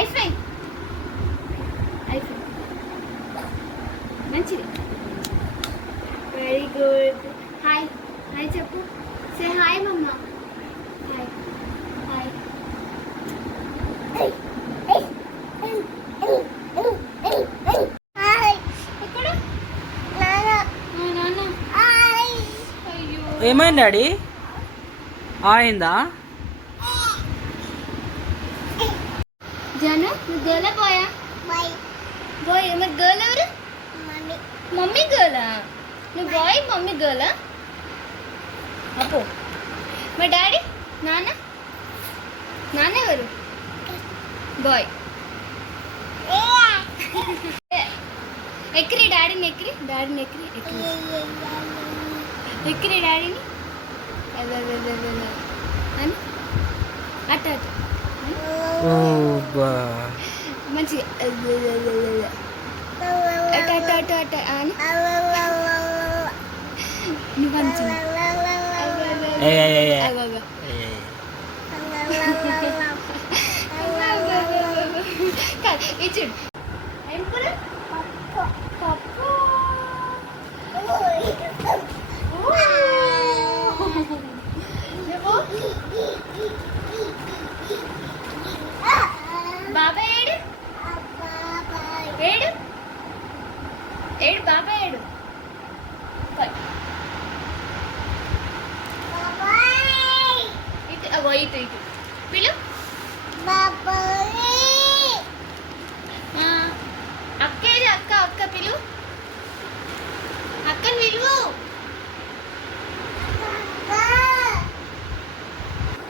ఐఫై ఐఫై మంచిది. Very good hi hi చెప్పు. Say hi mumma. Hi hi ఏమైంది డాడీ? ఆయిందా జాను నువ్వు గర్ల్ బాయా బాయ్ మరి గర్ల్ ఎవరు మమ్మీ గర్లా నువ్వు బాయ్ మమ్మీ గర్లా అప్పు మరి డాడీ నాన్న నాన్న ఎవరు బాయ్ ఎక్కిరి డాడీని ఎక్కిరి డాడీని ఎక్కిరి ఎక్కిరి ఎక్కిరి డాడీని. అని అట్ట అట్ట ఓ బా మంచిగా అదే అదే అదే అదే. అట్ట అట్ట అట్ట అట్ట అని నువ్వు బాబాయ్ ఏడు? ఏడు? ఏడు బాబాయ్ ఏడు. ఇటు అగో ఇటు ఇటు. పిలు.